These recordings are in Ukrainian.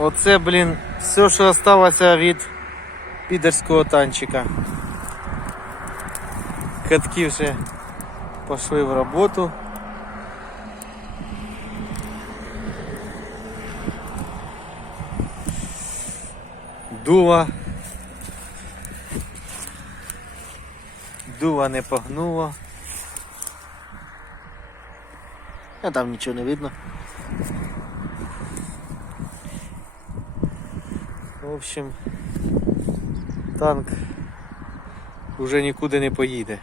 Оце, блін, все, що залишилося від підерського танчика. Катки вже пішли в роботу. Дуло. Дуло не погнуло. А там нічого не видно. В общем, танк вже нікуди не поїде.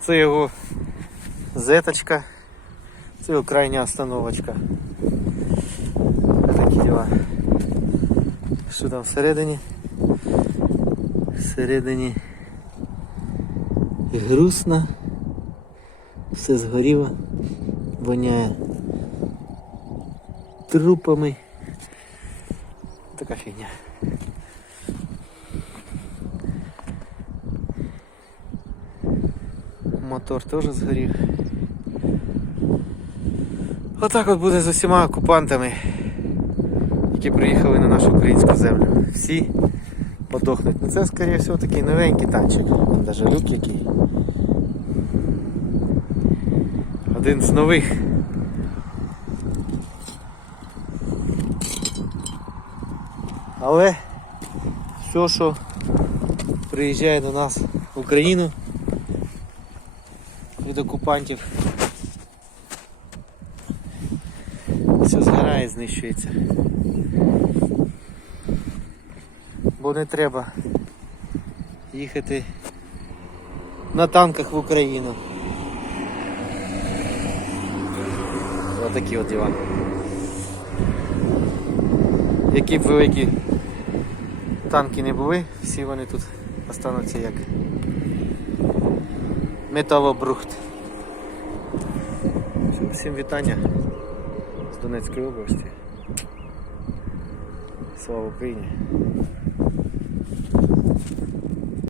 Це його зеточка, це його крайня остановочка. Такі діла. Що там всередині? Всередині грустно, все згоріло, воняє трупами. Така фігня. Мотор теж згорів. Отак от буде з усіма окупантами, які приїхали на нашу українську землю. Всі подохнуть. Ну це, скоріше всього, такий новенький танчик. Навіть люк який. Один з нових. Але все, що приїжджає до нас в Україну від окупантів, все згорає, знищується. Бо не треба їхати на танках в Україну. Ось такі от діла. Які б великі танки не були, всі вони тут остануться як металобрухт. Всім вітання з Донецької області. Слава Україні!